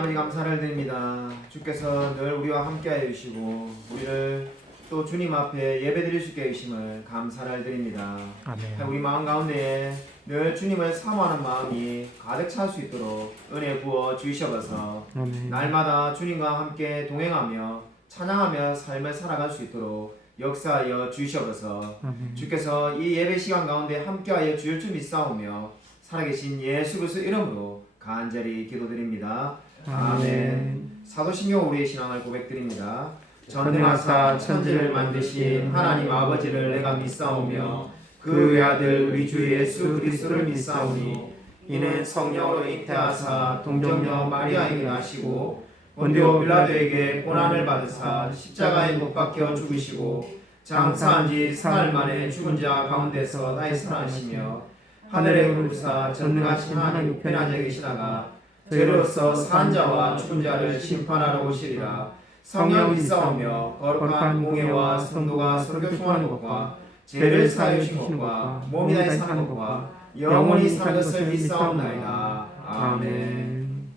아버지 감사를 드립니다. 주께서 늘 우리와 함께하여 주시고 우리를 또 주님 앞에 예배드릴 수 있게 해주심을 감사를 드립니다. 아멘. 우리 마음 가운데에 늘 주님을 사모하는 마음이 가득 찰 수 있도록 은혜 부어 주시옵소서. 아멘. 날마다 주님과 함께 동행하며 찬양하며 삶을 살아갈 수 있도록 역사하여 주시옵소서. 아멘. 주께서 이 예배 시간 가운데 함께하여 주실 줄 믿사오며 살아계신 예수 그리스도 이름으로 간절히 기도드립니다. 아멘. 사도신경 우리의 신앙을 고백드립니다. 전능하사 천지를 만드신 하나님 아버지를 내가 믿사오며 그 외아들 우리 주 예수 그리스도를 믿사오니 이는 성령으로 잉태하사 동정녀 마리아에게 나시고 본디오 빌라도에게 고난을 받으사 십자가에 못 박혀 죽으시고 장사한 지 사흘 만에 죽은 자 가운데서 다시 살아나시며 하늘에 오르사 전능하신 하나님 우편에 앉아 계시다가 죄로서 산 자와 죽은 자를 심판하러 오시리라. 성령 믿사오며 거룩한 공예와 성도가 서로 교통하는 것과 죄를 사하여 주신 것과 몸이 다시 사는 것과 영원히 사는 것을 믿사옵나이다. 아멘.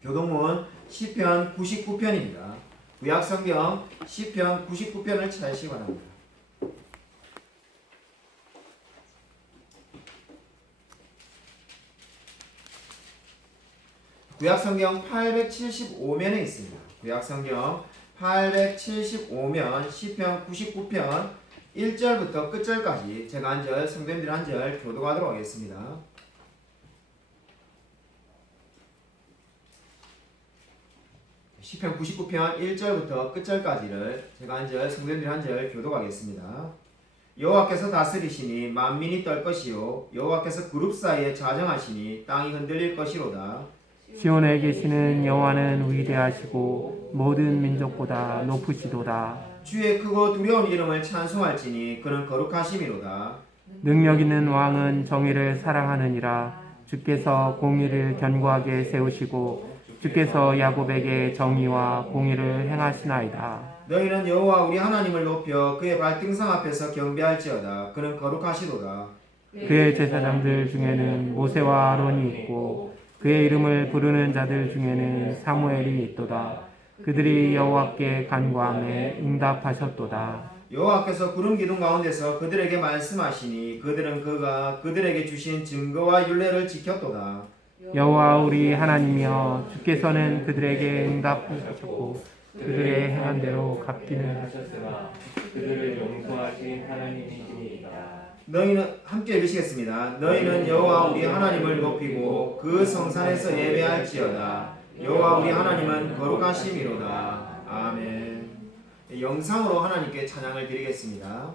교동문 시편 99편입니다. 구약성경 시편 99편을 찾으시기 바랍니다. 구약성경 875면에 있습니다. 구약성경 875면 시편 99편 1절부터 끝절까지 제가 한 절, 성도님들 한 절 교독하도록 하겠습니다. 시편 99편 1절부터 끝절까지를 제가 한 절, 성도님들 한 절 교독하겠습니다. 여호와께서 다스리시니 만민이 떨 것이요 여호와께서 그룹 사이에 자정하시니 땅이 흔들릴 것이로다. 시온에 계시는 여호와는 위대하시고 모든 민족보다 높으시도다. 주의 크고 두려운 이름을 찬송할지니 그는 거룩하심이로다. 능력 있는 왕은 정의를 사랑하느니라. 주께서 공의를 견고하게 세우시고 주께서 야곱에게 정의와 공의를 행하시나이다. 너희는 여호와 우리 하나님을 높여 그의 발등상 앞에서 경배할지어다. 그는 거룩하시도다. 그의 제사장들 중에는 모세와 아론이 있고 그의 이름을 부르는 자들 중에는 사무엘이 있도다. 그들이 여호와께 간구하며 응답하셨도다. 여호와께서 구름 기둥 가운데서 그들에게 말씀하시니 그들은 그가 그들에게 주신 증거와 율례를 지켰도다. 여호와 우리 하나님이여, 주께서는 그들에게 응답하셨고 그들의 행한 대로 갚기는 하셨으나 그들을 용서하신 하나님이시니이다. 너희는 함께 읽으시겠습니다. 너희는 여호와 우리 하나님을 높이고 그 성산에서 예배할지어다. 여호와 우리 하나님은 거룩하심이로다. 아멘. 영상으로 하나님께 찬양을 드리겠습니다.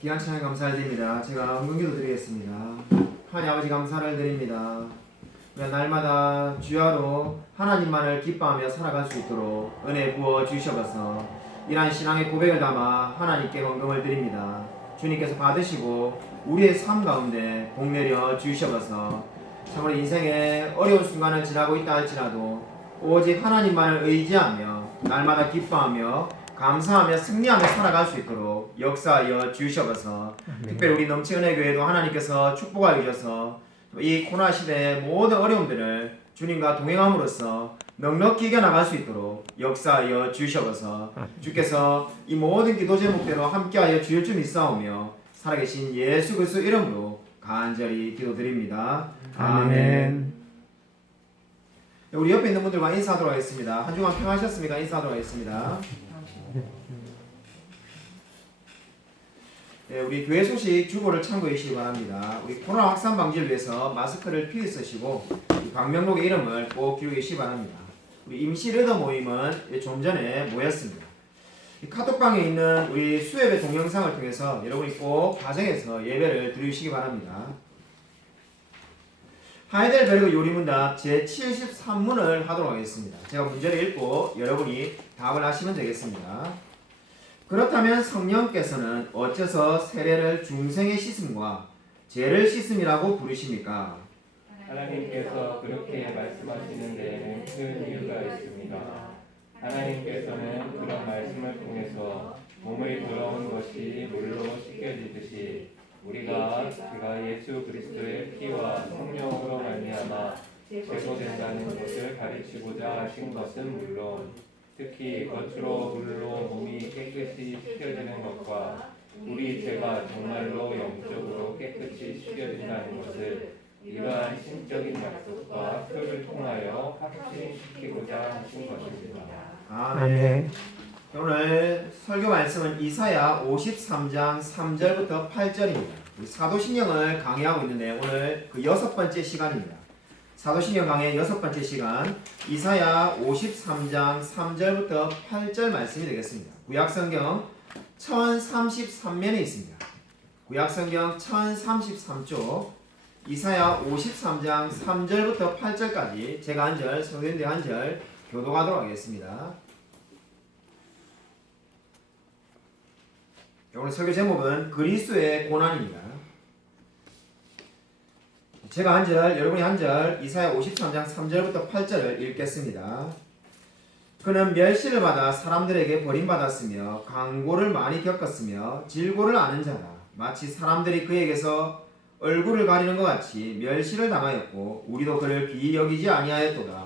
귀한 찬양 감사를 드립니다. 제가 은근기도 드리겠습니다. 하나님 아버지 감사를 드립니다. 우리가 날마다 주야로 하나님만을 기뻐하며 살아갈 수 있도록 은혜 부어 주셔서 이러한 신앙의 고백을 담아 하나님께 헌금을 드립니다. 주님께서 받으시고 우리의 삶 가운데 복내려 주셔서 참으로 인생의 어려운 순간을 지나고 있다 할지라도 오직 하나님만을 의지하며 날마다 기뻐하며 감사하며 승리하며 살아갈 수 있도록 역사하여 주셔서 특별히 우리 넘치 은혜교회도 하나님께서 축복하여 주셔서 이 코로나 시대의 모든 어려움들을 주님과 동행함으로써 넉넉히 이겨나갈 수 있도록 역사하여 주셔서 주께서 이 모든 기도 제목대로 함께하여 주실 줄 믿사오며 살아계신 예수 그리스도 이름으로 간절히 기도드립니다. 아멘. 우리 옆에 있는 분들과 인사하도록 하겠습니다. 한 주간 평하셨습니까? 인사하도록 하겠습니다. 네, 우리 교회 소식 주보를 참고해 주시기 바랍니다. 우리 코로나 확산 방지를 위해서 마스크를 필히 쓰시고 방명록의 이름을 꼭 기록해 주시기 바랍니다. 우리 임시 리더 모임은 좀 전에 모였습니다. 이 카톡방에 있는 우리 수협의 동영상을 통해서 여러분이 꼭 가정에서 예배를 드리시기 바랍니다. 하이델베르그 요리문답 제73문을 하도록 하겠습니다. 제가 문제를 읽고 여러분이 답을 하시면 되겠습니다. 그렇다면 성령께서는 어째서 세례를 중생의 씻음과 죄를 씻음이라고 부르십니까? 하나님께서 그렇게 말씀하시는 데에는 큰 이유가 있습니다. 하나님께서는 그런 말씀을 통해서 몸을 들어온 것이 물로 씻겨지듯이 우리가 예수 그리스도의 피와 성령으로 말미암아 제거된다는 것을 가르치고자 하신 것은 물론 특히 겉으로 물로 몸이 깨끗이 씻겨지는 것과 우리 죄가 정말로 영적으로 깨끗이 씻겨진다는 것을 이러한 신적인 약속과 표를 통하여 확신시키고자 하신 것입니다. 아멘. 오늘 설교 말씀은 이사야 53장 3절부터 8절입니다. 사도신경을 강의하고 있는데 오늘 그 6번째 시간입니다. 사도신경 강의 6번째 시간 이사야 53장 3절부터 8절 말씀이 되겠습니다. 구약성경 1033면에 있습니다. 구약성경 1033쪽 이사야 53장 3절부터 8절까지 제가 한 절, 성도님들 한 절 교독하도록 하겠습니다. 오늘 설교 제목은 그리스도의 고난입니다. 제가 한 절, 여러분이 한 절, 이사야 53장 3절부터 8절을 읽겠습니다. 그는 멸시를 받아 사람들에게 버림받았으며 강고를 많이 겪었으며 질고를 아는 자라. 마치 사람들이 그에게서 얼굴을 가리는 것 같이 멸시를 당하였고 우리도 그를 귀히 여기지 아니하였도다.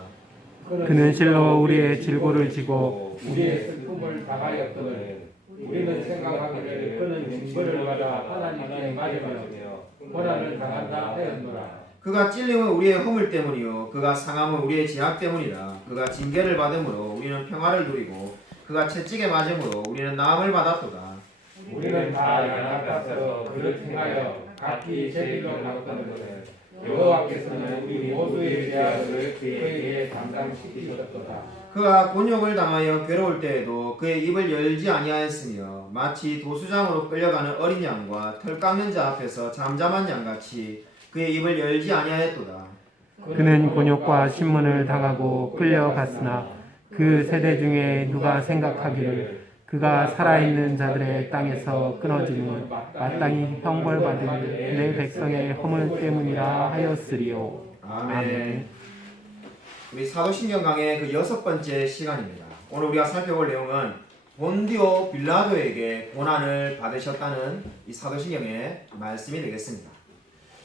그는 실로 우리의 질고를 지고 우리의 슬픔을 당하였거늘 우리는 생각하기를 그는 징벌을 받아 하나님께 맞으며 고난을 당한다 하였노라. 그가 찔림은 우리의 허물 때문이요 그가 상함은 우리의 죄악 때문이라. 그가 징계를 받음으로 우리는 평화를 누리고 그가 채찍에 맞음으로 우리는 나음을 받았도다. 우리는 다 연합해서 그를 행하여 각기 제일로 바꾸거늘 여호와께서는 우리 모두의 죄악을 그에게 담당시키셨도다. 그가 곤욕을 당하여 괴로울 때에도 그의 입을 열지 아니하였으며 마치 도수장으로 끌려가는 어린 양과 털 깎는 자 앞에서 잠잠한 양같이 그의 입을 열지 아니하였도다. 그는 곤욕과 신문을 당하고 끌려갔으나 그 세대 중에 누가 생각하기를 그가 살아있는 자들의 땅에서 끊어지는 마땅히 형벌받은 내 백성의 허물 때문이라 하였으리요. 아멘. 우리 사도신경 강의 그 6번째 시간입니다. 오늘 우리가 살펴볼 내용은 본디오 빌라도에게 고난을 받으셨다는 이 사도신경의 말씀이 되겠습니다.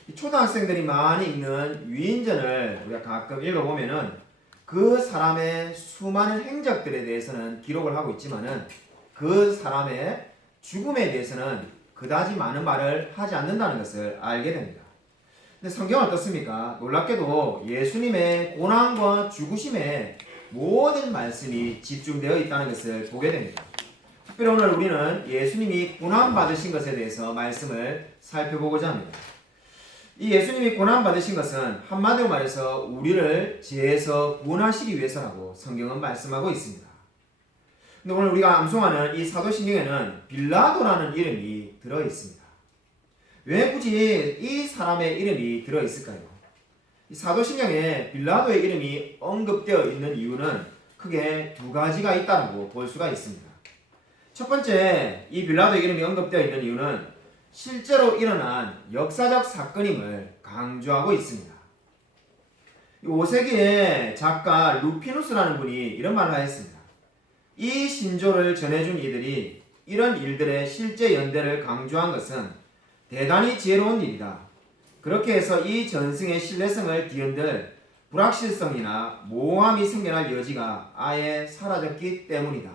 이 초등학생들이 많이 읽는 위인전을 우리가 가끔 읽어보면은 그 사람의 수많은 행적들에 대해서는 기록을 하고 있지만은 그 사람의 죽음에 대해서는 그다지 많은 말을 하지 않는다는 것을 알게 됩니다. 근데 성경은 어떻습니까? 놀랍게도 예수님의 고난과 죽으심에 모든 말씀이 집중되어 있다는 것을 보게 됩니다. 특별히 오늘 우리는 예수님이 고난받으신 것에 대해서 말씀을 살펴보고자 합니다. 이 예수님이 고난받으신 것은 한마디로 말해서 우리를 죄에서 구원하시기 위해서라고 성경은 말씀하고 있습니다. 근데 오늘 우리가 암송하는 이 사도신경에는 빌라도라는 이름이 들어 있습니다. 왜 굳이 이 사람의 이름이 들어있을까요? 이 사도신경에 빌라도의 이름이 언급되어 있는 이유는 크게 두 가지가 있다고 볼 수가 있습니다. 첫 번째, 이 빌라도의 이름이 언급되어 있는 이유는 실제로 일어난 역사적 사건임을 강조하고 있습니다. 5세기에 작가 루피누스라는 분이 이런 말을 하였습니다. 이 신조를 전해준 이들이 이런 일들의 실제 연대를 강조한 것은 대단히 지혜로운 일이다. 그렇게 해서 이 전승의 신뢰성을 뒤흔들 불확실성이나 모호함이 생겨날 여지가 아예 사라졌기 때문이다.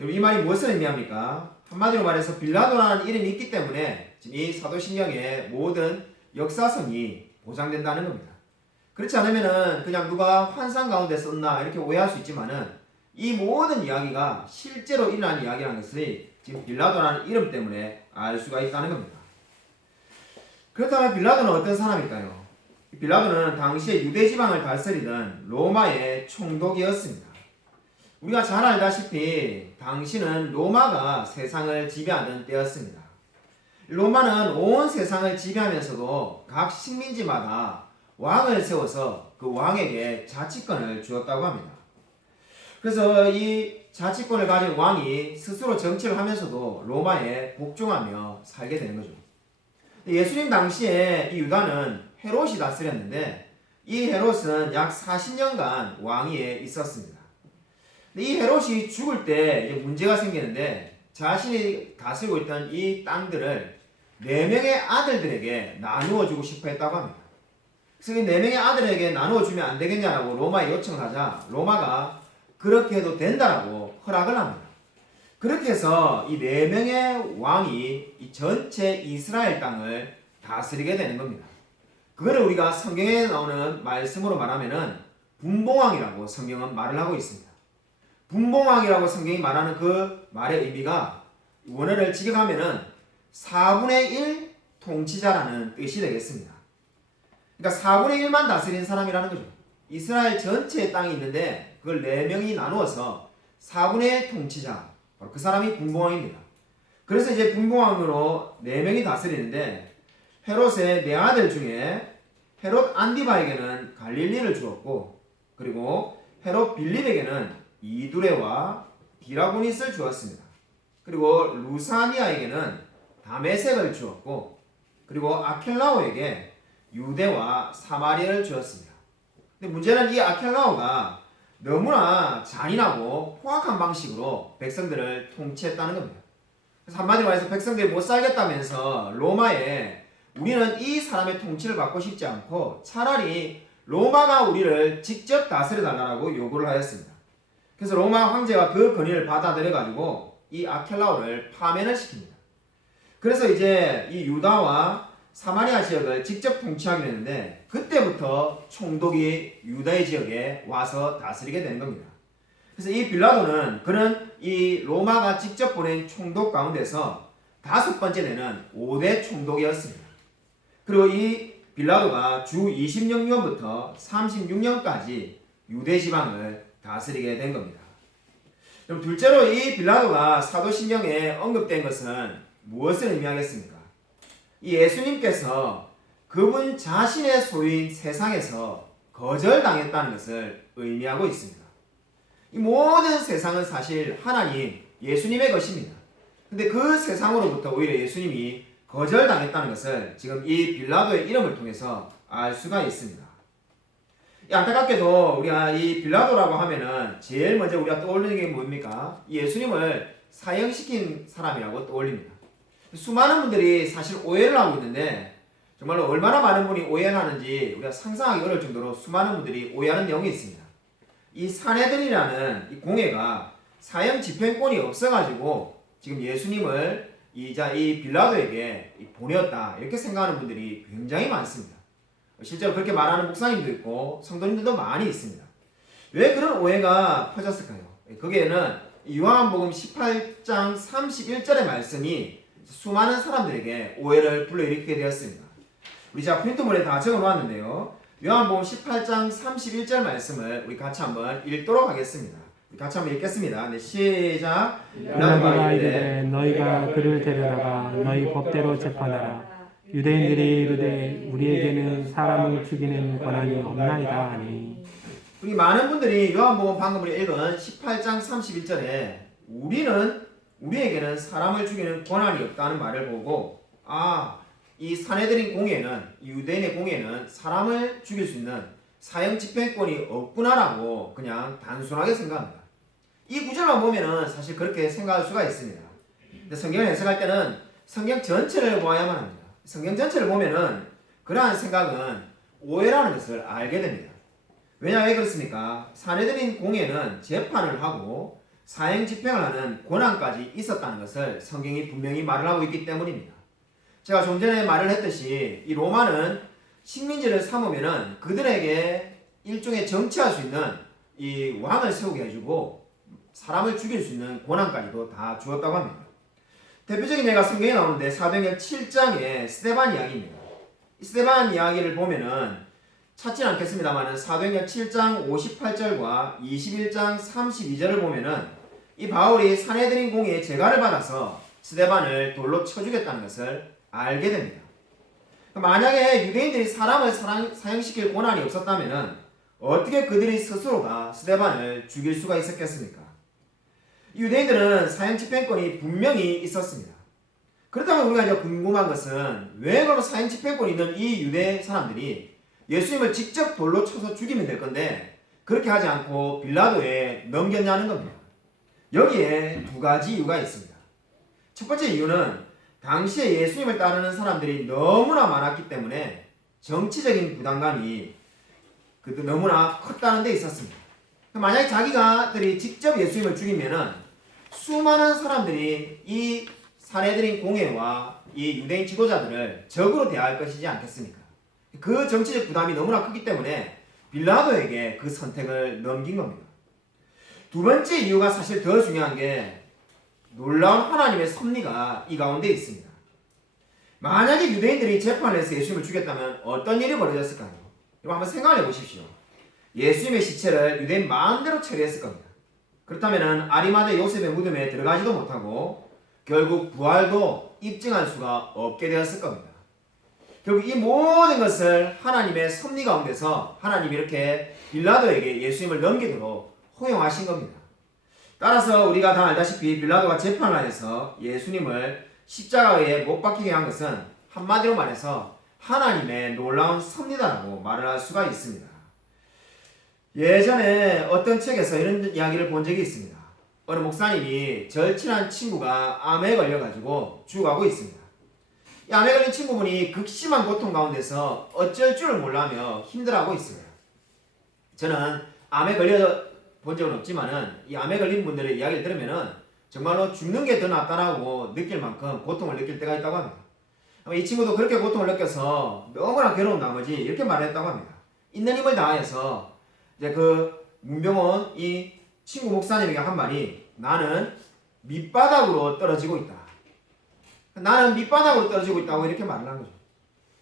여러분, 이 말이 무엇을 의미합니까? 한마디로 말해서 빌라도라는 이름이 있기 때문에 지금 이 사도신경의 모든 역사성이 보장된다는 겁니다. 그렇지 않으면은 그냥 누가 환상 가운데 썼나 이렇게 오해할 수 있지만은 이 모든 이야기가 실제로 일어난 이야기라는 것이 지금 빌라도라는 이름 때문에 알 수가 있다는 겁니다. 그렇다면 빌라도는 어떤 사람일까요? 빌라도는 당시에 유대 지방을 다스리던 로마의 총독이었습니다. 우리가 잘 알다시피 당시는 로마가 세상을 지배하던 때였습니다. 로마는 온 세상을 지배하면서도 각 식민지마다 왕을 세워서 그 왕에게 자치권을 주었다고 합니다. 그래서 이 자치권을 가진 왕이 스스로 정치를 하면서도 로마에 복종하며 살게 되는 거죠. 예수님 당시에 이 유다는 헤롯이 다스렸는데 이 헤롯은 약 40년간 왕위에 있었습니다. 이 헤롯이 죽을 때 문제가 생기는데 자신이 다스리고 있던 이 땅들을 4명의 아들들에게 나누어 주고 싶어 했다고 합니다. 그래서 이 4명의 아들에게 나누어 주면 안 되겠냐라고 로마에 요청을 하자 로마가 그렇게 해도 된다라고 허락을 합니다. 그렇게 해서 이 4명의 왕이 이 전체 이스라엘 땅을 다스리게 되는 겁니다. 그거를 우리가 성경에 나오는 말씀으로 말하면은 분봉왕이라고 성경은 말을 하고 있습니다. 분봉왕이라고 성경이 말하는 그 말의 의미가 원어를 직역하면은 4분의 1 통치자라는 뜻이 되겠습니다. 그러니까 4분의 1만 다스린 사람이라는 거죠. 이스라엘 전체의 땅이 있는데 그걸 4명이 나누어서 4분의 1 통치자, 바로 그 사람이 분봉왕입니다. 그래서 이제 분봉왕으로 4명이 다스리는데 헤롯의 4아들 중에 헤롯 안디바에게는 갈릴리를 주었고 그리고 헤롯 빌립에게는 이두레와 디라고니스를 주었습니다. 그리고 루사니아에게는 다메섹을 주었고 그리고 아켈라오에게 유대와 사마리아를 주었습니다. 근데 문제는 이 아켈라오가 너무나 잔인하고 포악한 방식으로 백성들을 통치했다는 겁니다. 그래서 한마디로 말해서 백성들이 못 살겠다면서 로마에 우리는 이 사람의 통치를 받고 싶지 않고 차라리 로마가 우리를 직접 다스려 달라고 요구를 하였습니다. 그래서 로마 황제가 그 건의를 받아들여 가지고 이 아켈라오를 파면을 시킵니다. 그래서 이제 이 유다와 사마리아 지역을 직접 통치하게 되는데 그때부터 총독이 유다의 지역에 와서 다스리게 되는 겁니다. 그래서 이 빌라도는 그는 이 로마가 직접 보낸 총독 가운데서 5번째 되는 5대 총독이었습니다. 그리고 이 빌라도가 주 26년부터 36년까지 유대 지방을 다스리게 된 겁니다. 그럼 둘째로 이 빌라도가 사도신경에 언급된 것은 무엇을 의미하겠습니까? 이 예수님께서 그분 자신의 소유인 세상에서 거절당했다는 것을 의미하고 있습니다. 이 모든 세상은 사실 하나님, 예수님의 것입니다. 근데 그 세상으로부터 오히려 예수님이 거절당했다는 것을 지금 이 빌라도의 이름을 통해서 알 수가 있습니다. 안타깝게도 우리가 이 빌라도라고 하면은 제일 먼저 우리가 떠올리는 게 뭡니까? 예수님을 사형시킨 사람이라고 떠올립니다. 수많은 분들이 사실 오해를 하고 있는데 정말로 얼마나 많은 분이 오해를 하는지 우리가 상상하기 어려울 정도로 수많은 분들이 오해하는 내용이 있습니다. 이 산헤드린이라는 이 공회가 사형 집행권이 없어가지고 지금 예수님을 이 빌라도에게 보내었다 이렇게 생각하는 분들이 굉장히 많습니다. 실제로 그렇게 말하는 목사님도 있고 성도님들도 많이 있습니다. 왜 그런 오해가 퍼졌을까요? 거기에는 요한복음 18장 31절의 말씀이 수많은 사람들에게 오해를 불러일으키게 되었습니다. 우리 제가 프린트물에 다 적어놓았는데요. 요한복음 18장 31절 말씀을 우리 같이 한번 읽도록 하겠습니다. 같이 한번 읽겠습니다. 네, 시작. 빌라도가 이르되 너희가 그를 데려다가 너희 법대로 재판하라. 유대인들이 이르되 우리에게는 사람을 죽이는 권한이 없나이다 하니. 우리 많은 분들이 요한복음 방금 우리 읽은 18장 31절에 우리에게는 사람을 죽이는 권한이 없다는 말을 보고 이 사내들인 공예는 유대인의 공예는 사람을 죽일 수 있는 사형 집행권이 없구나라고 그냥 단순하게 생각합니다. 이 구절만 보면은 사실 그렇게 생각할 수가 있습니다. 근데 성경을 해석할 때는 성경 전체를 보아야만 합니다. 성경 전체를 보면은 그러한 생각은 오해라는 것을 알게 됩니다. 왜 그렇습니까? 사내들인 공예는 재판을 하고 사형 집행을 하는 권한까지 있었다는 것을 성경이 분명히 말을 하고 있기 때문입니다. 제가 좀 전에 말을 했듯이 이 로마는 식민지를 삼으면은 그들에게 일종의 정치할 수 있는 이 왕을 세우게 해주고 사람을 죽일 수 있는 권한까지도 다 주었다고 합니다. 대표적인 예가 성경에 나오는데 사도행전 7장의 스데반 이야기입니다. 이 스데반 이야기를 보면은 찾지는 않겠습니다만 사도행전 7장 58절과 21장 32절을 보면은 이 바울이 사내들인 공의의 재가를 받아서 스데반을 돌로 쳐 죽였다는 것을 알게 됩니다. 만약에 유대인들이 사람을 사형시킬 권한이 없었다면 어떻게 그들이 스스로가 스데반을 죽일 수가 있었겠습니까? 유대인들은 사형 집행권이 분명히 있었습니다. 그렇다면 우리가 이제 궁금한 것은 왜 그럼 사형 집행권이 있는 이 유대 사람들이 예수님을 직접 돌로 쳐서 죽이면 될 건데 그렇게 하지 않고 빌라도에 넘겼냐는 겁니다. 여기에 두 가지 이유가 있습니다. 첫 번째 이유는 당시에 예수님을 따르는 사람들이 너무나 많았기 때문에 정치적인 부담감이 너무나 컸다는 데 있었습니다. 만약에 자기가들이 직접 예수님을 죽이면은 수많은 사람들이 이 사내들인 공예와 이 유대인 지도자들을 적으로 대할 것이지 않겠습니까? 그 정치적 부담이 너무나 크기 때문에 빌라도에게 그 선택을 넘긴 겁니다. 두 번째 이유가 사실 더 중요한 게 놀라운 하나님의 섭리가 이 가운데 있습니다. 만약에 유대인들이 재판을 해서 예수님을 죽였다면 어떤 일이 벌어졌을까요? 이거 한번 생각해 보십시오. 예수님의 시체를 유대인 마음대로 처리했을 겁니다. 그렇다면 아리마대 요셉의 무덤에 들어가지도 못하고 결국 부활도 입증할 수가 없게 되었을 겁니다. 결국 이 모든 것을 하나님의 섭리 가운데서 하나님이 이렇게 빌라도에게 예수님을 넘기도록 허용하신 겁니다. 따라서 우리가 다 알다시피 빌라도가 재판을 해서 예수님을 십자가에 못 박히게 한 것은 한마디로 말해서 하나님의 놀라운 섭리다라고 말을 할 수가 있습니다. 예전에 어떤 책에서 이런 이야기를 본 적이 있습니다. 어느 목사님이 절친한 친구가 암에 걸려가지고 죽어가고 있습니다. 이 암에 걸린 친구분이 극심한 고통 가운데서 어쩔 줄을 몰라하며 힘들어하고 있어요. 저는 암에 걸려 본 적은 없지만은 이 암에 걸린 분들의 이야기를 들으면은 정말로 죽는 게 더 낫다라고 느낄 만큼 고통을 느낄 때가 있다고 합니다. 이 친구도 그렇게 고통을 느껴서 너무나 괴로운 나머지 이렇게 말했다고 합니다. 있는 힘을 다해서 이제 그 문병원 이 친구 목사님에게 한 말이 나는 밑바닥으로 떨어지고 있다. 나는 밑바닥으로 떨어지고 있다고 이렇게 말을 한 거죠.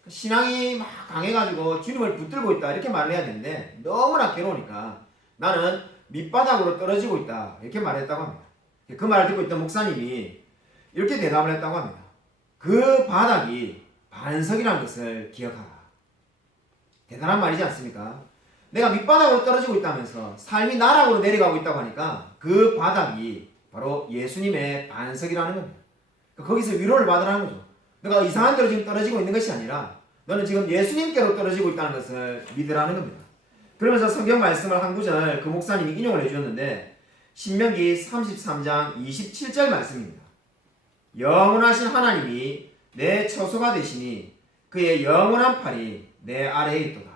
신앙이 막 강해가지고 주님을 붙들고 있다 이렇게 말을 해야 되는데 너무나 괴로우니까 나는 밑바닥으로 떨어지고 있다 이렇게 말했다고 합니다. 그 말을 듣고 있던 목사님이 이렇게 대답을 했다고 합니다. 그 바닥이 반석이라는 것을 기억하라. 대단한 말이지 않습니까? 내가 밑바닥으로 떨어지고 있다면서 삶이 나락으로 내려가고 있다고 하니까 그 바닥이 바로 예수님의 반석이라는 겁니다. 거기서 위로를 받으라는 거죠. 내가 이상한 데로 지금 떨어지고 있는 것이 아니라 너는 지금 예수님께로 떨어지고 있다는 것을 믿으라는 겁니다. 그러면서 성경 말씀을 한 구절 그 목사님이 인용을 해주셨는데 신명기 33장 27절 말씀입니다. 영원하신 하나님이 내 처소가 되시니 그의 영원한 팔이 내 아래에 있도다.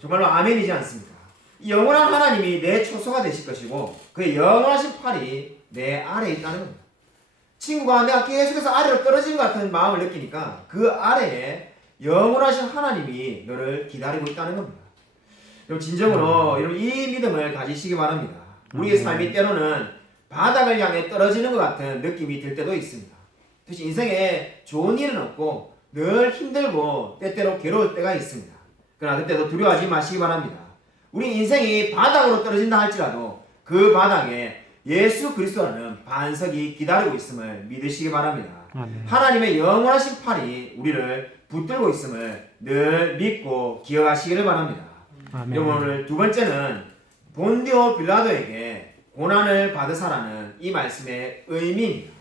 정말로 아멘이지 않습니까? 이 영원한 하나님이 내 처소가 되실 것이고 그의 영원하신 팔이 내 아래에 있다는 겁니다. 친구가 내가 계속해서 아래로 떨어지는 것 같은 마음을 느끼니까 그 아래에 영원하신 하나님이 너를 기다리고 있다는 겁니다. 여러분 진정으로 여러분 이 믿음을 가지시기 바랍니다. 우리의 삶이 때로는 바닥을 향해 떨어지는 것 같은 느낌이 들 때도 있습니다. 특히 인생에 좋은 일은 없고 늘 힘들고 때때로 괴로울 때가 있습니다. 그러나 그때도 두려워하지 마시기 바랍니다. 우리 인생이 바닥으로 떨어진다 할지라도 그 바닥에 예수 그리스도라는 반석이 기다리고 있음을 믿으시기 바랍니다. 아멘. 하나님의 영원하신 팔이 우리를 붙들고 있음을 늘 믿고 기억하시기를 바랍니다. 아멘. 여러분, 오늘 두 번째는 본디오 빌라도에게 고난을 받으사라는 이 말씀의 의미입니다.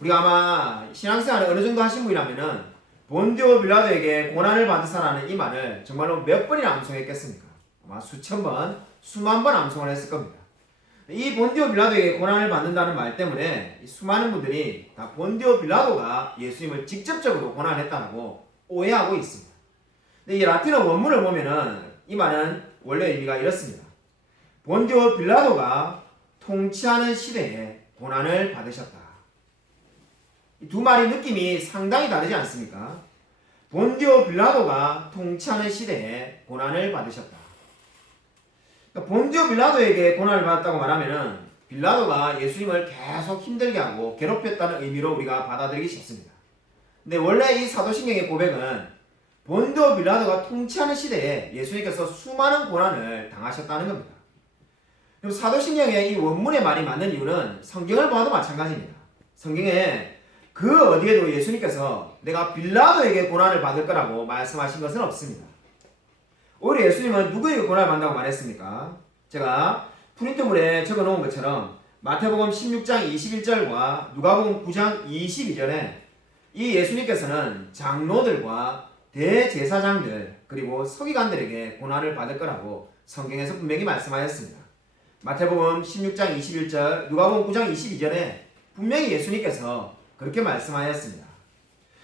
우리가 아마 신앙생활을 어느 정도 하신 분이라면은 본디오 빌라도에게 고난을 받으사라는 이 말을 정말로 몇 번이나 암송했겠습니까? 아마 수천 번, 수만 번 암송을 했을 겁니다. 이 본디오 빌라도에게 고난을 받는다는 말 때문에 수많은 분들이 다 본디오 빌라도가 예수님을 직접적으로 고난했다고 오해하고 있습니다. 근데 이 라틴어 원문을 보면은 이 말은 원래 의미가 이렇습니다. 본디오 빌라도가 통치하는 시대에 고난을 받으셨다. 이 두 말의 느낌이 상당히 다르지 않습니까? 본디오 빌라도가 통치하는 시대에 고난을 받으셨다. 그러니까 본디오 빌라도에게 고난을 받았다고 말하면은 빌라도가 예수님을 계속 힘들게 하고 괴롭혔다는 의미로 우리가 받아들이기 쉽습니다. 근데 원래 이 사도신경의 고백은 본디오 빌라도가 통치하는 시대에 예수님께서 수많은 고난을 당하셨다는 겁니다. 그리고 사도신경의 이 원문의 말이 맞는 이유는 성경을 봐도 마찬가지입니다. 성경에 그 어디에도 예수님께서 내가 빌라도에게 고난을 받을 거라고 말씀하신 것은 없습니다. 오히려 예수님은 누구에게 고난을 받는다고 말했습니까? 제가 프린트물에 적어놓은 것처럼 마태복음 16장 21절과 누가복음 9장 22절에 이 예수님께서는 장로들과 대제사장들 그리고 서기관들에게 고난을 받을 거라고 성경에서 분명히 말씀하셨습니다. 마태복음 16장 21절, 누가복음 9장 22절에 분명히 예수님께서 그렇게 말씀하셨습니다.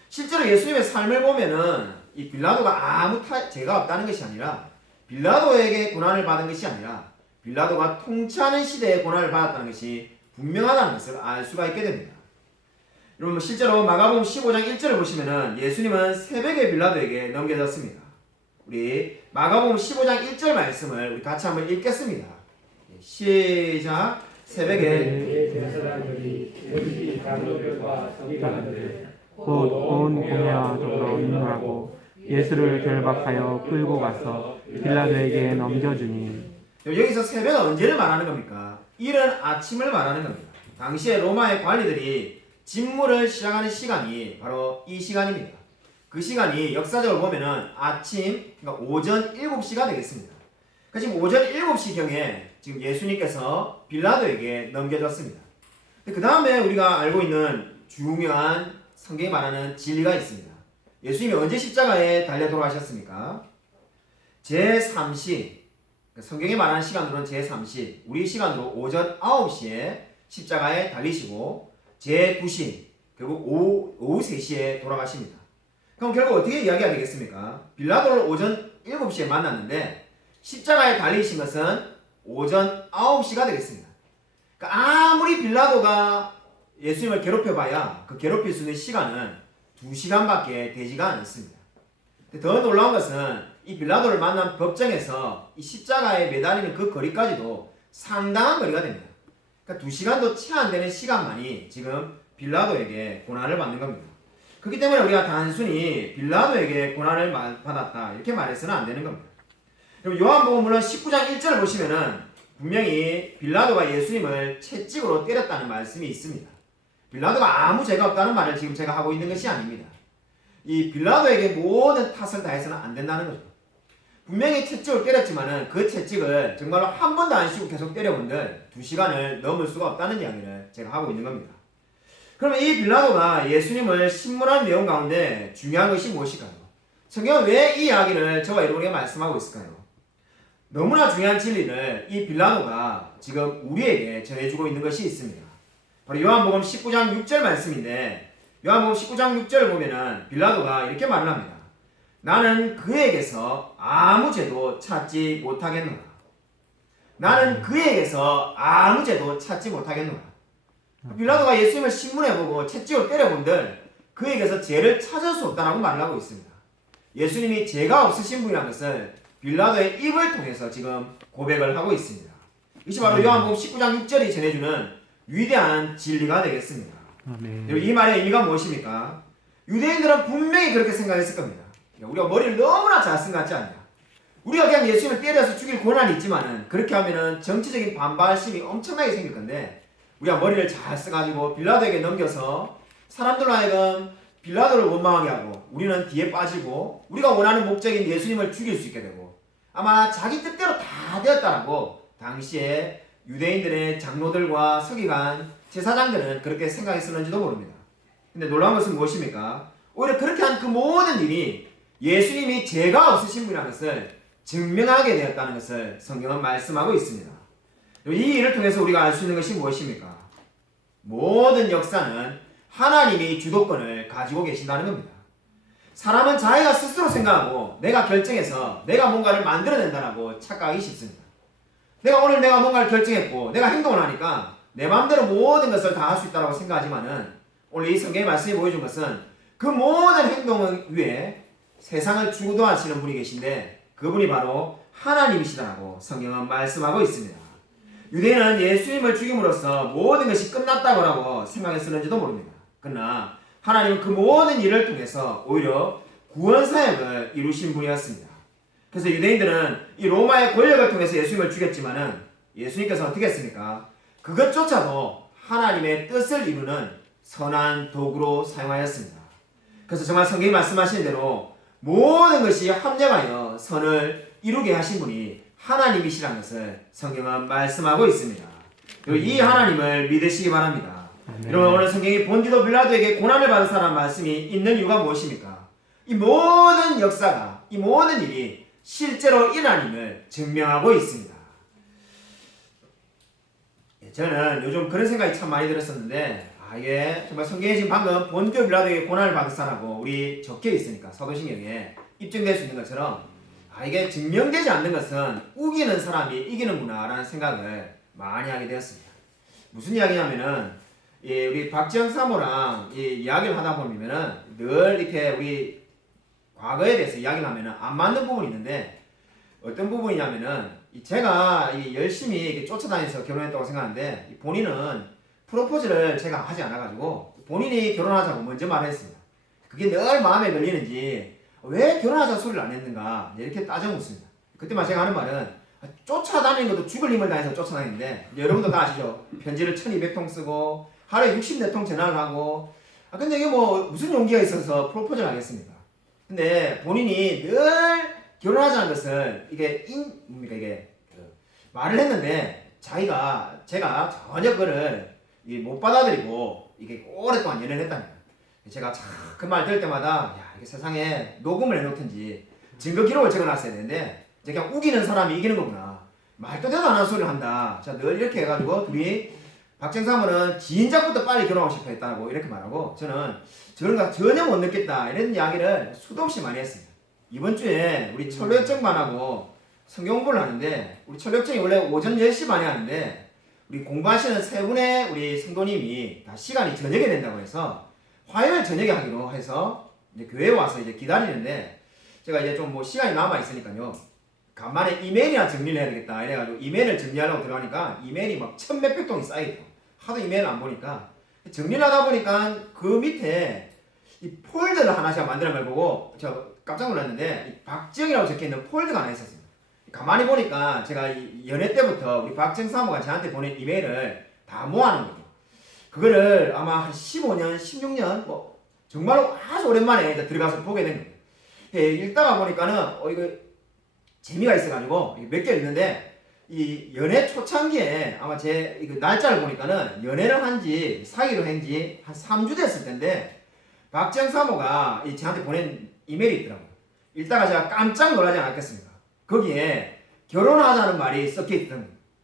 실제로 예수님의 삶을 보면은 이 빌라도가 아무 죄가 없다는 것이 아니라 빌라도에게 고난을 받은 것이 아니라 빌라도가 통치하는 시대에 고난을 받았다는 것이 분명하다는 것을 알 수가 있게 됩니다. 여러분, 실제로 마가복음 15장 1절을 보시면은 예수님은 새벽에 빌라도에게 넘겨졌습니다. 우리 마가복음 15장 1절 말씀을 우리 같이 한번 읽겠습니다. 시작. 새벽에 제사장들이 여기 장로들과 서기관들 곧 온 공회와더불어 인노하고 예수를 결박하여 끌고 가서 빌라도에게 넘겨주니. 여기서 새벽은 언제를 말하는 겁니까? 이른 아침을 말하는 겁니다. 당시에 로마의 관리들이 직무를 시작하는 시간이 바로 이 시간입니다. 그 시간이 역사적으로 보면은 아침, 그러니까 오전 7시가 되겠습니다. 그러니까 지금 오전 7시경에 지금 예수님께서 빌라도에게 넘겨졌습니다. 그 다음에 우리가 알고 있는 중요한 성경이 말하는 진리가 있습니다. 예수님이 언제 십자가에 달려 돌아가셨습니까? 제3시, 성경이 말하는 시간으로는 제3시, 우리 시간으로 오전 9시에 십자가에 달리시고 제9시, 결국 오후 3시에 돌아가십니다. 그럼 결국 어떻게 이야기가 되겠습니까? 빌라도를 오전 7시에 만났는데 십자가에 달리신 것은 오전 9시가 되겠습니다. 그러니까 아무리 빌라도가 예수님을 괴롭혀봐야 그 괴롭힐 수 있는 시간은 2시간밖에 되지가 않습니다. 더 놀라운 것은 이 빌라도를 만난 법정에서 이 십자가에 매달리는 그 거리까지도 상당한 거리가 됩니다. 그러니까 2시간도 채 안 되는 시간만이 지금 빌라도에게 고난을 받는 겁니다. 그렇기 때문에 우리가 단순히 빌라도에게 고난을 받았다 이렇게 말해서는 안 되는 겁니다. 요한복음 물론 19장 1절을 보시면은 분명히 빌라도가 예수님을 채찍으로 때렸다는 말씀이 있습니다. 빌라도가 아무 죄가 없다는 말을 지금 제가 하고 있는 것이 아닙니다. 이 빌라도에게 모든 탓을 다 해서는 안 된다는 거죠. 분명히 채찍을 때렸지만은 그 채찍을 정말로 한 번도 안 쉬고 계속 때려본들 2시간을 넘을 수가 없다는 이야기를 제가 하고 있는 겁니다. 그러면 이 빌라도가 예수님을 신문한 내용 가운데 중요한 것이 무엇일까요? 성경은 왜 이 이야기를 저와 여러분에게 말씀하고 있을까요? 너무나 중요한 진리를 이 빌라도가 지금 우리에게 전해주고 있는 것이 있습니다. 바로 요한복음 19장 6절 말씀인데 요한복음 19장 6절을 보면은 빌라도가 이렇게 말을 합니다. 나는 그에게서 아무 죄도 찾지 못하겠노라. 나는 그에게서 아무 죄도 찾지 못하겠노라. 빌라도가 예수님을 신문해보고 채찍으로 때려본들 그에게서 죄를 찾을 수 없다라고 말을 하고 있습니다. 예수님이 죄가 없으신 분이라는 것을 빌라도의 입을 통해서 지금 고백을 하고 있습니다. 이것이 바로 요한복음 19장 6절이 전해주는 위대한 진리가 되겠습니다. 아멘. 이 말의 의미가 무엇입니까? 유대인들은 분명히 그렇게 생각했을 겁니다. 우리가 머리를 너무나 잘 쓴 것 같지 않냐? 우리가 그냥 예수님을 때려서 죽일 권한이 있지만은 그렇게 하면은 정치적인 반발심이 엄청나게 생길 건데 우리가 머리를 잘 써가지고 빌라도에게 넘겨서 사람들로 하여금 빌라도를 원망하게 하고 우리는 뒤에 빠지고 우리가 원하는 목적인 예수님을 죽일 수 있게 되고 아마 자기 뜻대로 다 되었다라고 당시에 유대인들의 장로들과 서기관 제사장들은 그렇게 생각했었는지도 모릅니다. 근데 놀라운 것은 무엇입니까? 오히려 그렇게 한 그 모든 일이 예수님이 죄가 없으신 분이라는 것을 증명하게 되었다는 것을 성경은 말씀하고 있습니다. 이 일을 통해서 우리가 알 수 있는 것이 무엇입니까? 모든 역사는 하나님이 주도권을 가지고 계신다는 겁니다. 사람은 자기가 스스로 생각하고 내가 결정해서 내가 뭔가를 만들어낸다라고 착각하기 쉽습니다. 오늘 내가 뭔가를 결정했고 내가 행동을 하니까 내 마음대로 모든 것을 다 할 수 있다고 생각하지만은 오늘 이 성경의 말씀이 보여준 것은 그 모든 행동 위에 세상을 주도하시는 분이 계신데 그분이 바로 하나님이시다라고 성경은 말씀하고 있습니다. 유대인은 예수님을 죽임으로써 모든 것이 끝났다고 생각했었는지도 모릅니다. 그러나 하나님은 그 모든 일을 통해서 오히려 구원 사역을 이루신 분이었습니다. 그래서 유대인들은 이 로마의 권력을 통해서 예수님을 죽였지만은 예수님께서 어떻게 했습니까? 그것조차도 하나님의 뜻을 이루는 선한 도구로 사용하였습니다. 그래서 정말 성경이 말씀하신 대로 모든 것이 합력하여 선을 이루게 하신 분이 하나님이시라는 것을 성경은 말씀하고 있습니다. 그리고 이 하나님을 믿으시기 바랍니다. 여러분 오늘 성경이 본디도 빌라도에게 고난을 받은 사람 말씀이 있는 이유가 무엇입니까? 이 모든 역사가 이 모든 일이 실제로 일어남을 증명하고 있습니다. 저는 요즘 그런 생각이 참 많이 들었었는데 이게 정말 성경에 지금 방금 본디도 빌라도에게 고난을 받은 사람하고 우리 적혀 있으니까 사도신경에 입증될 수 있는 것처럼 이게 증명되지 않는 것은 우기는 사람이 이기는구나 라는 생각을 많이 하게 되었습니다. 무슨 이야기냐면은 우리 박지영 사모랑 이야기를 하다 보면은 늘 이렇게 우리 과거에 대해서 이야기를 하면은 안 맞는 부분이 있는데 어떤 부분이냐면은 제가 열심히 이렇게 쫓아다니면서 결혼했다고 생각하는데 본인은 프로포즈를 제가 하지 않아가지고 본인이 결혼하자고 먼저 말했습니다. 그게 늘 마음에 걸리는지 왜 결혼하자는 소리를 안 했는가 이렇게 따져 묻습니다. 그때만 제가 하는 말은 쫓아다니는 것도 죽을 힘을 다해서 쫓아다니는데 여러분도 다 아시죠? 편지를 1200통 쓰고 하루에 60몇 통 전화를 하고 근데 이게 뭐 무슨 용기가 있어서 프로포즈를 하겠습니까? 근데 본인이 늘 결혼하자는 것을 이게 말을 했는데 제가 전혀 그거를 못 받아들이고 이게 오랫동안 연애를 했답니다. 제가 그 말 들을 때마다 이게 세상에 녹음을 해놓든지 증거 기록을 적어놨어야 되는데 그냥 우기는 사람이 이기는 거구나. 말도 되도 안 하는 소리를 한다. 자, 늘 이렇게 해가지고 둘이 박정사모는 지인작부터 빨리 결혼하고 싶어 했다고 이렇게 말하고 저는 저런 거 전혀 못 느꼈다 이런 이야기를 수도 없이 많이 했습니다. 이번 주에 우리 철로역정반하고 성경 공부를 하는데 우리 철로역정이 원래 오전 10시 반에 하는데 우리 공부하시는 세 분의 우리 성도님이 다 시간이 저녁에 된다고 해서 화요일 저녁에 하기로 해서 이제 교회에 와서 이제 기다리는데 제가 이제 좀 뭐 시간이 남아 있으니까요. 간만에 이메일이나 정리를 해야 되겠다 이래가지고 이메일을 정리하려고 들어가니까 이메일이 막 1000몇백 통이 쌓이더라고요. 하도 이메일을 안 보니까 정리를 하다 보니까 그 밑에 이 폴더를 하나씩 만들어 갈 거고 저 깜짝 놀랐는데 이 박지영이라고 적혀있는 폴더가 하나 있었습니다. 가만히 보니까 제가 이 연애 때부터 우리 박지영 사모가 저한테 보낸 이메일을 다 모아놓은 거죠. 그거를 아마 한 15년, 16년 뭐 정말로 아주 오랜만에 이제 들어가서 보게 된 거예요. 읽다가 보니까는 이거 재미가 있어가지고 몇 개 있는데 이 연애 초창기에 아마 제 이거 날짜를 보니까는 연애를 한지 사귀로 한지 한 3주 됐을 텐데 박지영 사모가 저한테 보낸 이메일이 있더라고요. 읽다가 제가 깜짝 놀라지 않았겠습니까? 거기에 결혼하자는 말이 섞여 있던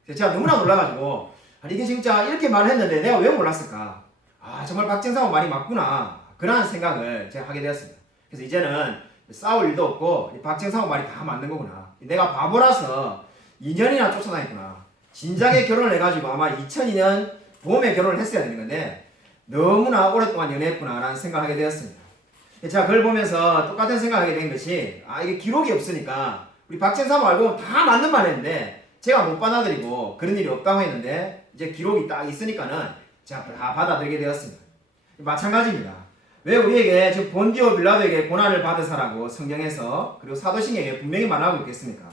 거예요. 제가 너무나 놀라가지고 이게 진짜 이렇게 말했는데 내가 왜 몰랐을까? 정말 박지영 사모 말이 맞구나. 그런 생각을 제가 하게 되었습니다. 그래서 이제는 싸울 일도 없고 박지영 사모 말이 다 맞는 거구나. 내가 바보라서 2년이나 쫓아다녔구나. 진작에 결혼을 해가지고 아마 2002년 봄에 결혼을 했어야 되는 건데 너무나 오랫동안 연애했구나 라는 생각을 하게 되었습니다. 제가 그걸 보면서 똑같은 생각을 하게 된 것이 이게 기록이 없으니까 우리 박지영 사모 알고 다 맞는 말 했는데 제가 못 받아들이고 그런 일이 없다고 했는데 이제 기록이 딱 있으니까는 제가 다 받아들이게 되었습니다. 마찬가지입니다. 왜 우리에게 지금 본디오 빌라도에게 고난을 받으사라고 성경에서 그리고 사도신경에 분명히 말하고 있겠습니까?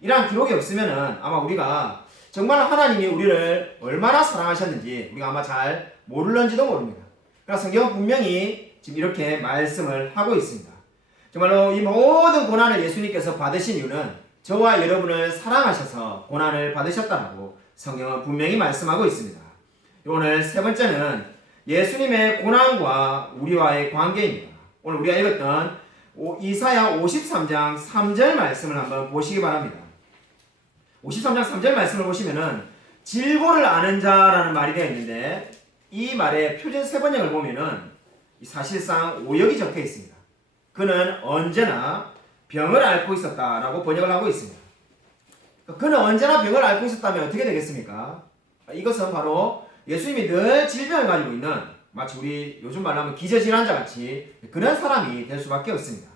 이러한 기록이 없으면은 아마 우리가 정말 하나님이 우리를 얼마나 사랑하셨는지 우리가 아마 잘 모를런지도 모릅니다. 그러나 성경은 분명히 지금 이렇게 말씀을 하고 있습니다. 정말로 이 모든 고난을 예수님께서 받으신 이유는 저와 여러분을 사랑하셔서 고난을 받으셨다라고 성경은 분명히 말씀하고 있습니다. 오늘 세 번째는 예수님의 고난과 우리와의 관계입니다. 오늘 우리가 읽었던 이사야 53장 3절 말씀을 한번 보시기 바랍니다. 53장 3절 말씀을 보시면은 질고를 아는 자라는 말이 되어 있는데 이 말의 표준 세번역을 보면은 사실상 오역이 적혀 있습니다. 그는 언제나 병을 앓고 있었다라고 번역을 하고 있습니다. 그는 언제나 병을 앓고 있었다면 어떻게 되겠습니까? 이것은 바로 예수님이 늘 질병을 가지고 있는 마치 우리 요즘 말로 하면 기저질환자 같이 그런 사람이 될 수밖에 없습니다.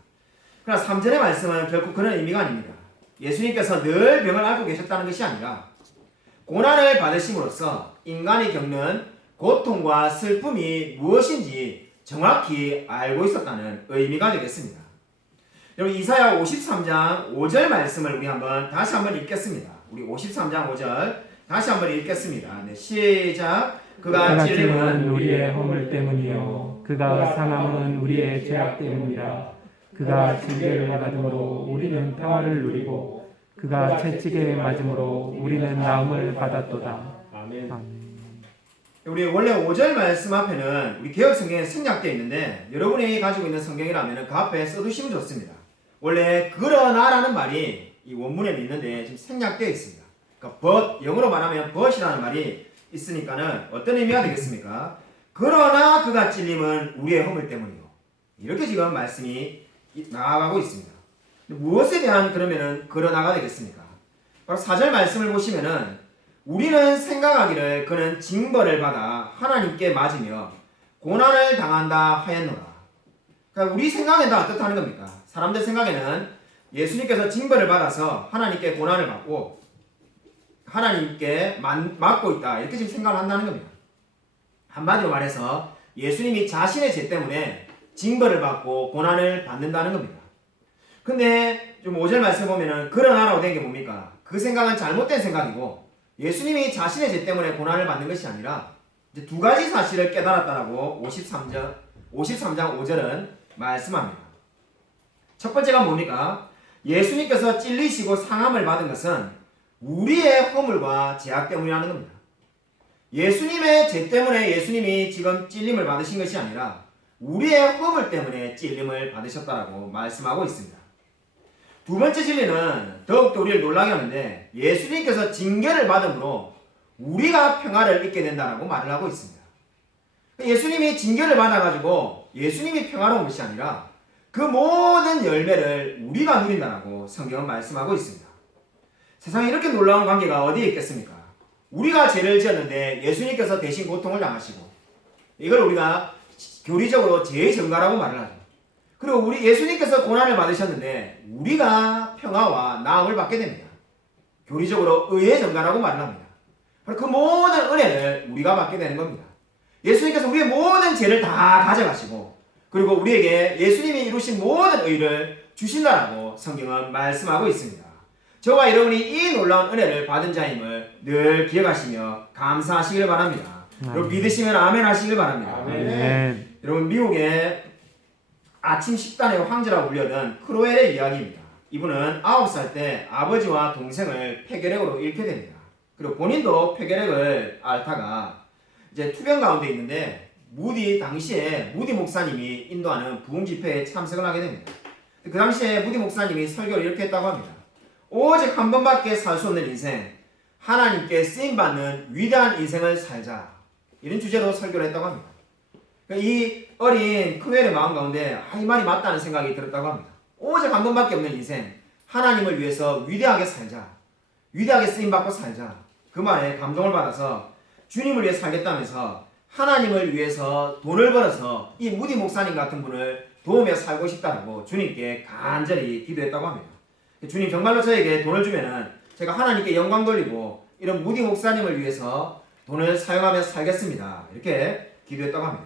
그러나 3절의 말씀은 결코 그런 의미가 아닙니다. 예수님께서 늘 병을 앓고 계셨다는 것이 아니라 고난을 받으심으로써 인간이 겪는 고통과 슬픔이 무엇인지 정확히 알고 있었다는 의미가 되겠습니다. 여러분 이사야 53장 5절 말씀을 우리 다시 한번 읽겠습니다. 우리 53장 5절 다시 한번 읽겠습니다. 네, 시작. 그가 찔림은 우리의 허물 때문이요 그가 상함은 우리의 죄악 때문이라. 그가 징계를 받음으로 우리는 평화를 누리고 그가 채찍에 맞음으로 우리는 나음을 받았도다. 아멘. 우리 원래 5절 말씀 앞에는 우리 개혁 성경에 생략되어 있는데 여러분이 가지고 있는 성경이라면 그 앞에 써두시면 좋습니다. 원래 그러나라는 말이 이 원문에는 있는데 지금 생략되어 있습니다. 그러니까 but, 영어로 말하면 but이라는 말이 있으니까는 어떤 의미가 되겠습니까? 그러나 그가 찔림은 우리의 허물 때문이요. 이렇게 지금 말씀이 나아가고 있습니다. 무엇에 대한 그러면은 그러나가 되겠습니까? 바로 4절 말씀을 보시면은 우리는 생각하기를 그는 징벌을 받아 하나님께 맞으며 고난을 당한다 하였노라. 그러니까 우리 생각에는 어떻다는 겁니까? 사람들 생각에는 예수님께서 징벌을 받아서 하나님께 고난을 받고 하나님께 맞고 있다 이렇게 지금 생각을 한다는 겁니다. 한마디로 말해서 예수님이 자신의 죄 때문에 징벌을 받고 고난을 받는다는 겁니다. 근데 좀 5절 말씀 보면은 그러나라고 된 게 뭡니까? 그 생각은 잘못된 생각이고 예수님이 자신의 죄 때문에 고난을 받는 것이 아니라 이제 두 가지 사실을 깨달았다라고 53장 5절은 말씀합니다. 첫 번째가 뭡니까? 예수님께서 찔리시고 상함을 받은 것은 우리의 허물과 죄악 때문이라는 겁니다. 예수님의 죄 때문에 예수님이 지금 찔림을 받으신 것이 아니라 우리의 허물 때문에 찔림을 받으셨다라고 말씀하고 있습니다. 두 번째 진리는 더욱더 우리를 놀라게 하는데 예수님께서 징계를 받음으로 우리가 평화를 잊게 된다라고 말을 하고 있습니다. 예수님이 징계를 받아가지고 예수님이 평화로운 것이 아니라 그 모든 열매를 우리가 누린다라고 성경은 말씀하고 있습니다. 세상에 이렇게 놀라운 관계가 어디에 있겠습니까? 우리가 죄를 지었는데 예수님께서 대신 고통을 당하시고 이걸 우리가 교리적으로 죄의 전가라고 말을 하죠. 그리고 우리 예수님께서 고난을 받으셨는데 우리가 평화와 나음을 받게 됩니다. 교리적으로 의의 전가라고 말을 합니다. 그 모든 은혜를 우리가 받게 되는 겁니다. 예수님께서 우리의 모든 죄를 다 가져가시고 그리고 우리에게 예수님이 이루신 모든 의를 주신다라고 성경은 말씀하고 있습니다. 저와 여러분이 이 놀라운 은혜를 받은 자임을 늘 기억하시며 감사하시길 바랍니다. 여러분 믿으시면 아멘 하시길 바랍니다. 아멘. 여러분 미국의 아침 식단의 황제라고 불리던 크로웰의 이야기입니다. 이분은 9살 때 아버지와 동생을 폐결핵으로 잃게 됩니다. 그리고 본인도 폐결핵을 앓다가 이제 투병 가운데 있는데 당시에 무디 목사님이 인도하는 부흥 집회에 참석을 하게 됩니다. 그 당시에 무디 목사님이 설교를 이렇게 했다고 합니다. 오직 한 번밖에 살 수 없는 인생, 하나님께 쓰임받는 위대한 인생을 살자. 이런 주제로 설교를 했다고 합니다. 이 어린 크웰의 마음 가운데 이 말이 맞다는 생각이 들었다고 합니다. 오직 한 번밖에 없는 인생, 하나님을 위해서 위대하게 살자. 위대하게 쓰임받고 살자. 그 말에 감동을 받아서 주님을 위해 살겠다면서 하나님을 위해서 돈을 벌어서 이 무디 목사님 같은 분을 도우며 살고 싶다고 주님께 간절히 기도했다고 합니다. 주님 정말로 저에게 돈을 주면은 제가 하나님께 영광 돌리고 이런 무디 목사님을 위해서 돈을 사용하며 살겠습니다. 이렇게 기도했다고 합니다.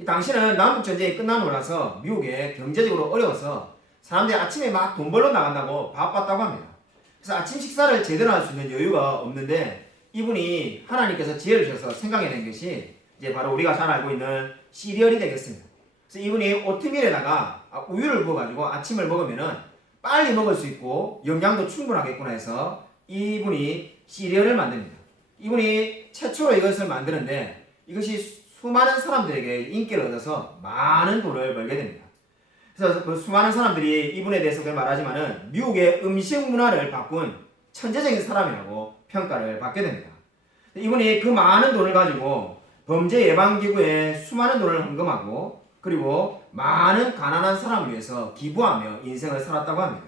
이 당시는 남북 전쟁이 끝나고 나서 미국에 경제적으로 어려워서 사람들이 아침에 막 돈 벌러 나간다고 바빴다고 합니다. 그래서 아침 식사를 제대로 할 수 있는 여유가 없는데 이분이 하나님께서 지혜를 주셔서 생각해낸 것이 이제 바로 우리가 잘 알고 있는 시리얼이 되겠습니다. 그래서 이분이 오트밀에다가 우유를 부어가지고 아침을 먹으면은 빨리 먹을 수 있고 영양도 충분하겠구나 해서 이분이 시리얼을 만듭니다. 이분이 최초로 이것을 만드는데 이것이 수많은 사람들에게 인기를 얻어서 많은 돈을 벌게 됩니다. 그래서 그 수많은 사람들이 이분에 대해서 말하지만은 미국의 음식 문화를 바꾼 천재적인 사람이라고 평가를 받게 됩니다. 이분이 그 많은 돈을 가지고 범죄 예방기구에 수많은 돈을 헌금하고 그리고 많은 가난한 사람을 위해서 기부하며 인생을 살았다고 합니다.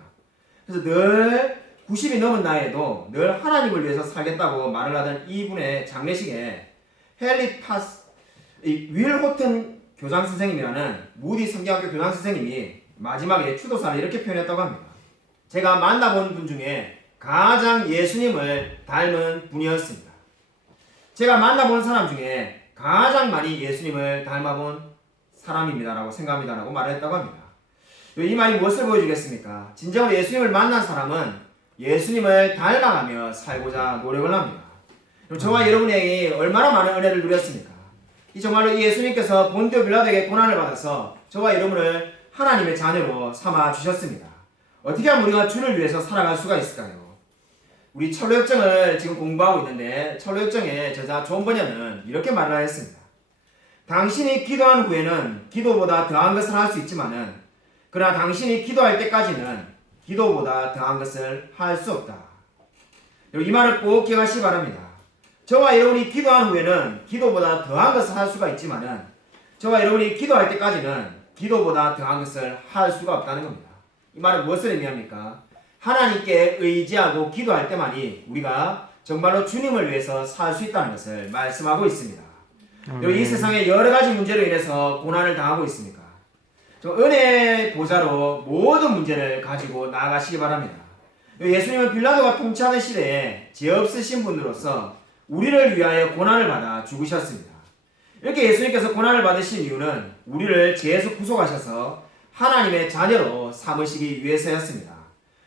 그래서 늘 90이 넘은 나이에도 늘 하나님을 위해서 살겠다고 말을 하던 이분의 장례식에 헨리 파스, 윌 호튼 교장 선생님이라는 무디 성경학교 교장 선생님이 마지막에 추도사를 이렇게 표현했다고 합니다. 제가 만나본 분 중에 가장 예수님을 닮은 분이었습니다. 제가 만나본 사람 중에 가장 많이 예수님을 닮아본 사람입니다라고 생각합니다라고 말을 했다고 합니다. 이 말이 무엇을 보여주겠습니까? 진정으로 예수님을 만난 사람은 예수님을 닮아가며 살고자 노력을 합니다. 저와 여러분에게 얼마나 많은 은혜를 누렸습니까? 정말로 예수님께서 본디오 빌라도에게 고난을 받아서 저와 여러분을 하나님의 자녀로 삼아 주셨습니다. 어떻게 하면 우리가 주를 위해서 살아갈 수가 있을까요? 우리 철로역정을 지금 공부하고 있는데 철로역정의 저자 존 버녀는 이렇게 말을 했습니다. 당신이 기도한 후에는 기도보다 더한 것을 할 수 있지만은 그러나 당신이 기도할 때까지는 기도보다 더한 것을 할 수 없다. 이 말을 꼭 기억하시기 바랍니다. 저와 여러분이 기도한 후에는 기도보다 더한 것을 할 수가 있지만은 저와 여러분이 기도할 때까지는 기도보다 더한 것을 할 수가 없다는 겁니다. 이 말은 무엇을 의미합니까? 하나님께 의지하고 기도할 때만이 우리가 정말로 주님을 위해서 살 수 있다는 것을 말씀하고 있습니다. 이 세상에 여러 가지 문제로 인해서 고난을 당하고 있습니까? 은혜의 보좌로 모든 문제를 가지고 나아가시기 바랍니다. 예수님은 빌라도가 통치하는 시대에 죄 없으신 분으로서 우리를 위하여 고난을 받아 죽으셨습니다. 이렇게 예수님께서 고난을 받으신 이유는 우리를 죄에서 구속하셔서 하나님의 자녀로 삼으시기 위해서였습니다.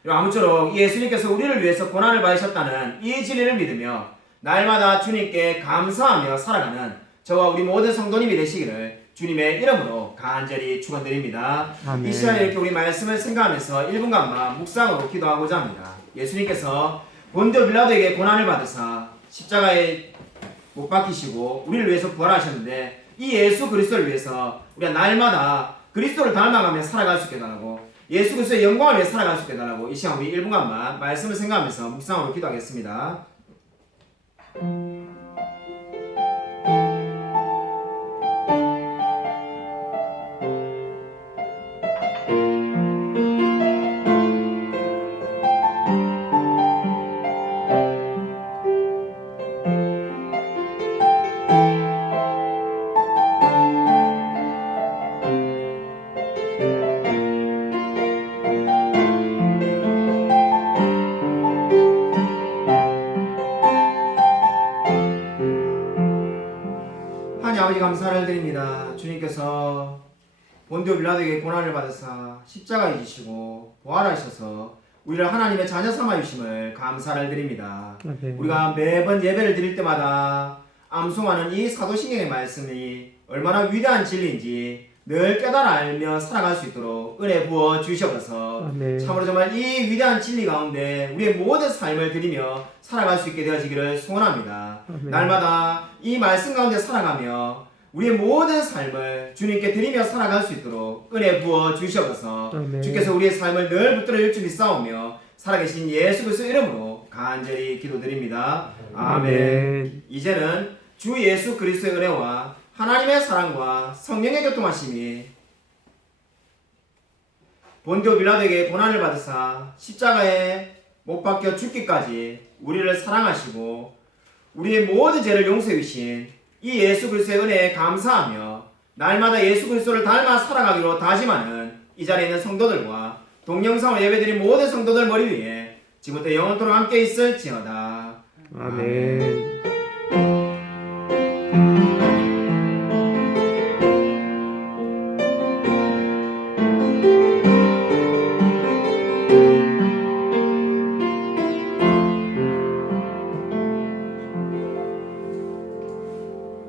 아무쪼록 예수님께서 우리를 위해서 고난을 받으셨다는 이 진리를 믿으며 날마다 주님께 감사하며 살아가는 저와 우리 모든 성도님이 되시기를 주님의 이름으로 간절히 축원드립니다. 이 시간에 이렇게 우리 말씀을 생각하면서 1분간만 묵상으로 기도하고자 합니다. 예수님께서 본디오 빌라도에게 고난을 받으사 십자가에 못 박히시고 우리를 위해서 부활하셨는데 이 예수 그리스도를 위해서 우리가 날마다 그리스도를 닮아가며 살아갈 수 있게 해달라고 예수 그리스도의 영광을 위해 살아갈 수 있게 해달라고 이 시간 우리 1분간만 말씀을 생각하면서 묵상으로 기도하겠습니다. 아버지 감사를 드립니다. 주님께서 본디오 빌라도에게 고난을 받으사 십자가에 지시고 부활하셔서 우리를 하나님의 자녀 삼아 주심을 감사를 드립니다. 우리가 매번 예배를 드릴 때마다 암송하는 이 사도신경의 말씀이 얼마나 위대한 진리인지 늘 깨달아 알며 살아갈 수 있도록 은혜 부어 주시옵소서. 참으로 정말 이 위대한 진리 가운데 우리의 모든 삶을 드리며 살아갈 수 있게 되어지기를 소원합니다. 날마다 이 말씀 가운데 살아가며 우리의 모든 삶을 주님께 드리며 살아갈 수 있도록 은혜 부어 주시옵소서. 주께서 우리의 삶을 늘 붙들어 줄 줄 믿사오며 살아계신 예수 그리스도 이름으로 간절히 기도드립니다. 아멘. 이제는 주 예수 그리스도의 은혜와 하나님의 사랑과 성령의 교통하심이 본디오 빌라도에게 고난을 받으사 십자가에 못 박혀 죽기까지 우리를 사랑하시고 우리의 모든 죄를 용서해 주신 이 예수 그리스도의 은혜에 감사하며 날마다 예수 그리스도를 닮아 살아가기로 다짐하는 이 자리에 있는 성도들과 동영상을 예배드린 모든 성도들 머리 위에 지금부터 영원토록 함께 있을지어다. 아멘.